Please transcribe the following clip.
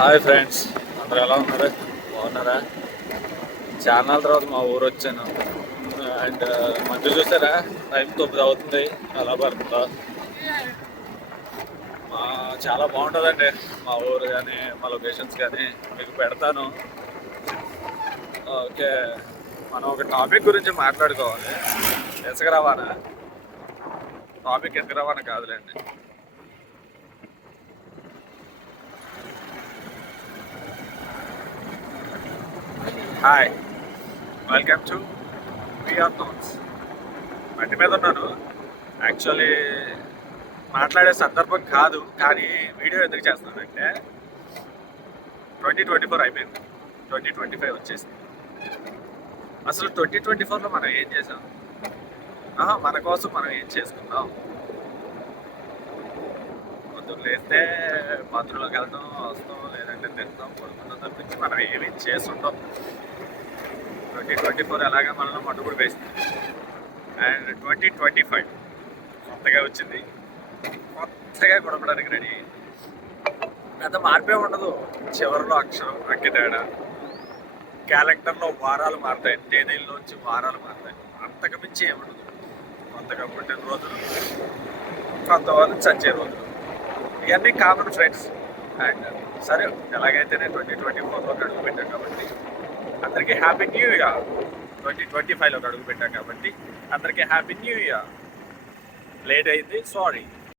Hi friends, అందరూ ఎలా ఉన్నారు? బాగున్నారా? చాలా తర్వాత మా ఊరు వచ్చాను. అండ్ మంచి చూసారా, టైం 9 అవుతుంది. అలా పడుతుందా? మా చాలా బాగుంటుందండి మా ఊరు కానీ మా లొకేషన్స్ కానీ మీకు పెడతాను. ఓకే, మనం ఒక టాపిక్ గురించి మాట్లాడుకోవాలి. ఇసుక రవాణా టాపిక్, ఇసుక రవాణా కాదులేండి. Hi, welcome to VR thoughts. మట్టి మీద ఉన్నాను. యాక్చువల్లీ మాట్లాడే సందర్భం కాదు, కానీ వీడియో ఎందుకు చేస్తున్నానంటే 2024 అయిపోయింది, 2025 వచ్చేసింది. అసలు 2024లో మనం ఏం చేసాం? మన కోసం మనం ఏం చేసుకుందాం? పొద్దున్న లేస్తే బాత్రూంలోకి వెళ్తాం, వస్తాం, లేదంటే తింటాం, పడుకుంటాం తప్పించి మనం ఏమీ చేసుంటాం. 2024 ఎలాగా మనలో మట్టుబడి వేసింది. అండ్ 2025 కొత్తగా వచ్చింది, కొత్తగా కొనపడానికి రెడీ. పెద్ద మార్పే ఉండదు. చివరిలో అక్షరం అంకె తేడా. క్యాలెండర్లో వారాలు మారుతాయి, తేదీల్లోంచి వారాలు మారుతాయి. అంతకు మించి ఏముండదు. కొత్తగా పుట్టిన రోజులు, కొత్త వాళ్ళు చచ్చే రోజులు, ఇవన్నీ కామన్ ఫ్రెండ్స్. అండ్ సరే, ఎలాగైతే నేను 2024లో అడుగు పెట్టాను కాబట్టి అందరికీ హ్యాపీ న్యూ ఇయర్. 2025లో అడుగు పెట్టాం కాబట్టి అందరికీ హ్యాపీ న్యూ ఇయర్. లేట్ అయింది, సారీ.